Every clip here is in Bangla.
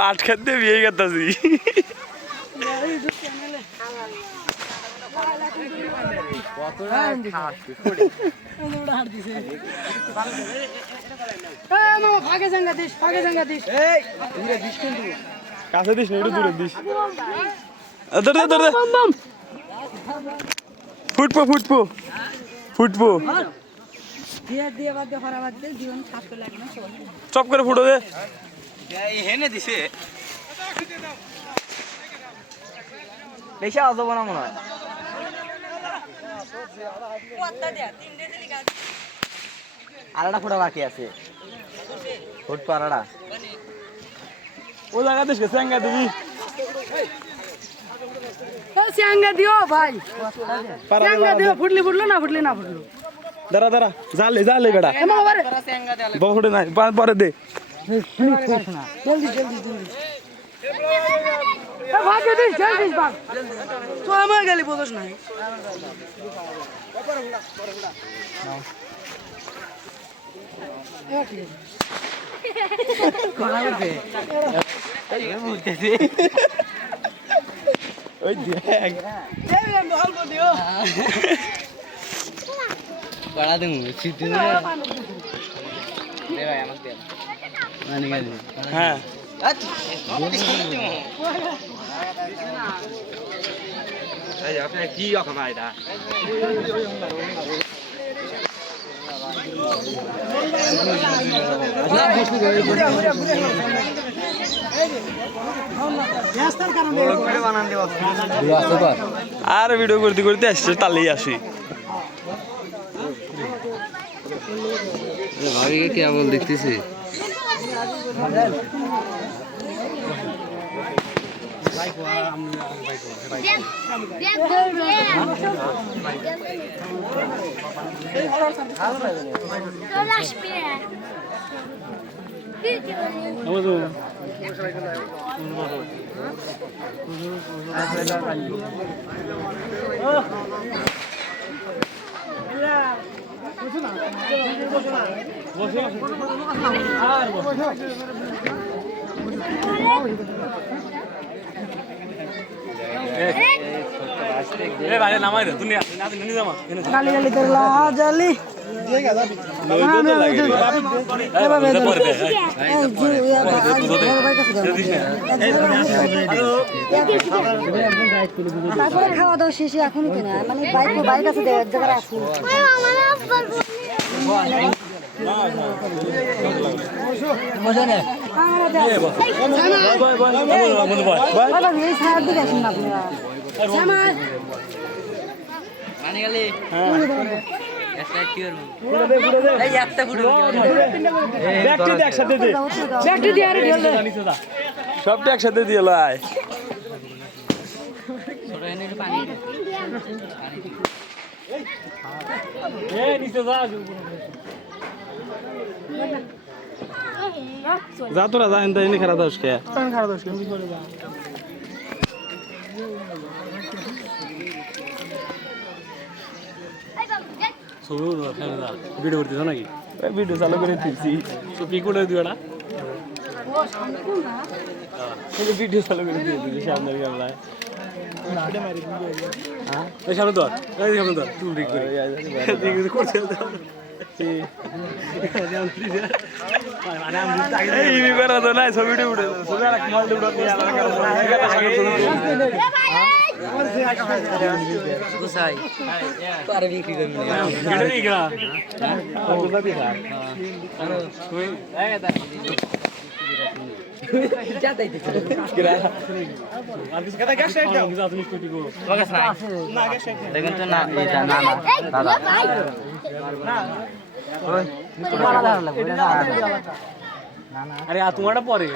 পাট খাদ্যে বিয়ে করতেছি কাছে দিস না একটু দূরে দিস ফুটবো ফুটবো ফুটবো চপ করে ফুটো দে হেনে দিছে বেশি আওয়াজ হবে না মনে হয় আলাদা ফুটা বাকি আছে ফুটবো আলাদা ও জায়গা দেশ স্যাঙ্গা দিবি স্যাঙ্গা দিও ভাই স্যাঙ্গা দিও ফুটলি ফুটলো না ফুটলি না ফুটলো দাঁড়া দাঁড়া জালে জালে বেটা বহুড়ে নাই পরে দে জলদি জলদি জলদি ভাগে দিস জলদি ভাগ তো আমার গালি বলছ না ওই দেখ কড়া দেবো সিদ্ধি দে ভাই আমাকে দে মানে গালি হ্যাঁ এই আপনি কি এখন আইডা আর ভিডিও করতে করতে আসছে তাহলেই আসি ভাবি কে বল দেখতেছি নামাই দে তুমি গালি গালি করলা জালি তারপরে খাওয়া দাওয়া শেষে এখনই কেনা মানে বাইক আছে এক জায়গায় রাখি সবটা একসাথে দিয়ে লাই যা তোরা যা এনে খারাপ দোষ কে ভিডিও করতেছ নাকি ভিডিও চালু করে দিচ্ছি চুপি করে দিও না ভিডিও চালু করে দিয়ে দিচ্ছি সামনে ক্যামেরায় সামনে তো সামনে তো চুল ঠিক করে করছে ছবিটা উঠে দেখেন তো না এটা না দাদা আরে তোমারটা পরে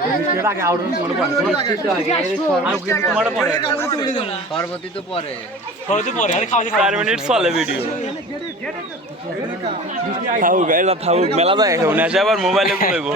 আগে আউট তোমারটা পরে সর্বতি তো পরে সর্বতি পরে আরে খাওয়া 4 মিনিট চলে ভিডিও থাকুক মেলা যায় এখন আবার মোবাইলে বলবো